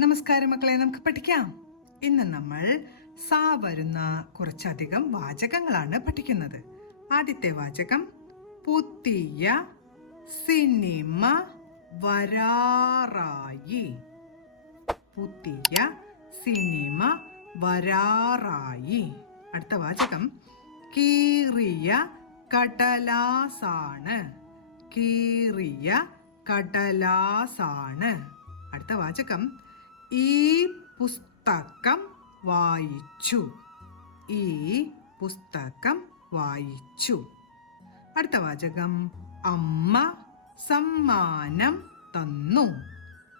നമസ്കാരം മക്കളെ, നമുക്ക് പഠിക്കാം. ഇന്ന് നമ്മൾ സാ വരുന്ന കുറച്ചധികം വാചകങ്ങളാണ് പഠിക്കുന്നത്. ആദ്യത്തെ വാചകം പുതിയ സിനിമ വരാറായി. പുതിയ സിനിമ വരാറായി. അടുത്ത വാചകം കീറിയ കടലാസാണ്. കീറിയ കടലാസാണ്. അടുത്ത വാചകം ഈ പുസ്തകം വായിച്ചു. ഈ പുസ്തകം വായിച്ചു. അടുത്ത വാചകം അമ്മ സമ്മാനം തന്നു.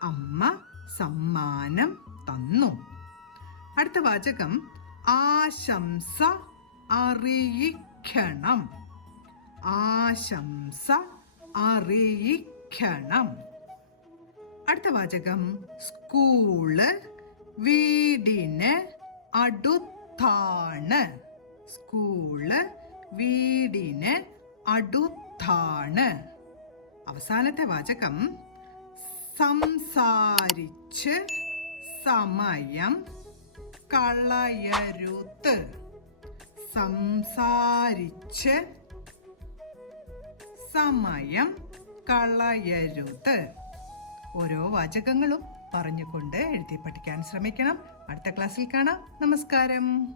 അമ്മ സമ്മാനം തന്നു. അടുത്ത വാചകം ആശംസ അറിയിക്കണം. ആശംസ അറിയിക്കണം. അടുത്ത വാചകം സ്കൂള് വീടിന് അടുത്താണ്. സ്കൂള് വീടിന് അടുത്താണ്. അവസാനത്തെ വാചകം സംസാരിച്ച് സമയം കളയരുത്. സംസാരിച്ച് സമയം കളയരുത്. ഓരോ വാചകങ്ങളും പറഞ്ഞുകൊണ്ട് എഴുതി പഠിക്കാൻ ശ്രമിക്കണം. അടുത്ത ക്ലാസ്സിൽ കാണാം. നമസ്കാരം.